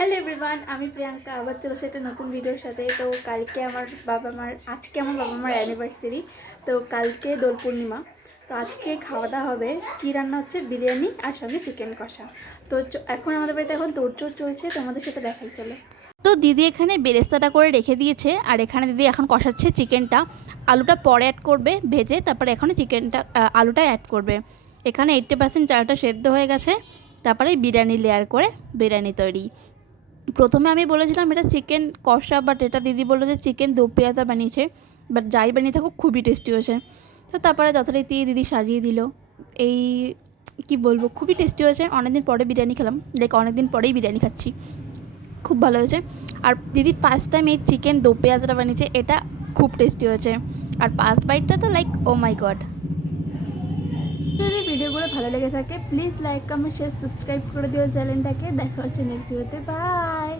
Hello everyone, আমি প্রিয়াঙ্কা আবার চলেছি একটা নতুন ভিডিওর সাথে। তো কালকে আজকে আমার বাবা মার অ্যানিভার্সারি। তো কালকে দোল পূর্ণিমা। তো আজকে খাওয়া দাওয়া হবে, কী রান্না হচ্ছে, বিরিয়ানি আর সঙ্গে চিকেন কষা। তো এখন আমাদের বাড়িতে এখন তোড়জোড় চলছে, তোমাদের সাথে দেখাই চলো। তো দিদি এখানে বেরেস্তাটা করে রেখে দিয়েছে, আর এখানে দিদি এখন কষাচ্ছে চিকেনটা। আলুটা পরে অ্যাড করবে ভেজে, তারপরে এখানে আলুটা অ্যাড করবে। এখানে 80% চালটা সেদ্ধ হয়ে গেছে, তারপরে বিরিয়ানি লেয়ার করে বিরিয়ানি তৈরি। প্রথমে আমি বলেছিলাম এটা চিকেন কষা, বাট এটা দিদি বললো যে চিকেন দো পেঁয়াজা বানিয়েছে। বাট যাই বানিয়ে থাকুক খুবই টেস্টি হয়েছে। তো তারপরে যথারীতি দিদি সাজিয়ে দিল। এই কি বলবো, খুবই টেস্টি হয়েছে। অনেকদিন পরে বিরিয়ানি খেলাম, অনেকদিন পরেই বিরিয়ানি খাচ্ছি, খুব ভালো হয়েছে। আর দিদি ফার্স্ট টাইম এই চিকেন দো পেঁয়াজটা বানিয়েছে, এটা খুব টেস্টি হয়েছে। আর ফার্স্ট বাইটটা তো লাইক ও মাই গড। যদি ভিডিওগুলো ভালো লেগে থাকে please like comment share subscribe করে দিও চ্যানেলটাকে। দেখা হচ্ছে নেক্সট ভিডিওতে, বাই।